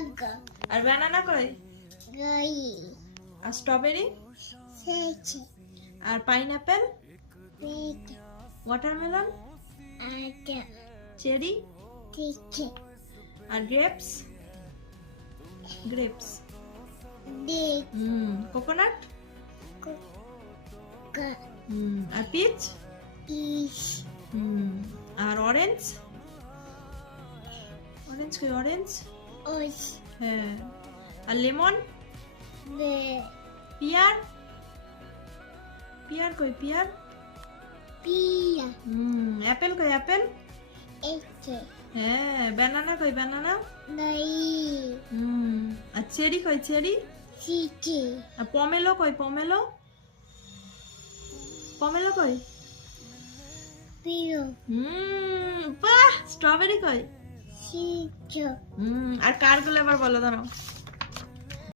Gaga. আর banana কই? Gai. আর স্ট্রবেরি? Seche. আর pineapple? Big. Watermelon? Ada. Cherry? Tike. আর grapes? Grapes. Big. Coconut? Ga. আর পিচ? Is. আর অরেঞ্জ? অরেঞ্জ কই? অরেঞ্জ? Os. হ্যাঁ। আর লেমন? Be. পিয়ার? পিয়ার কই? পিয়ার? Pia. অ্যাপেল কই? অ্যাপেল? Eche. হ্যাঁ। ব্যানানা কই? ব্যানানা? Nai. আর চেরি কই? চেরি? Sike. আর পমেলো কই? পমেলো? পমেলো কই? Pio. বাহ! স্ট্রবেরি কই? Sicho. আর কারগুলো এবার বলো দাঁড়াও।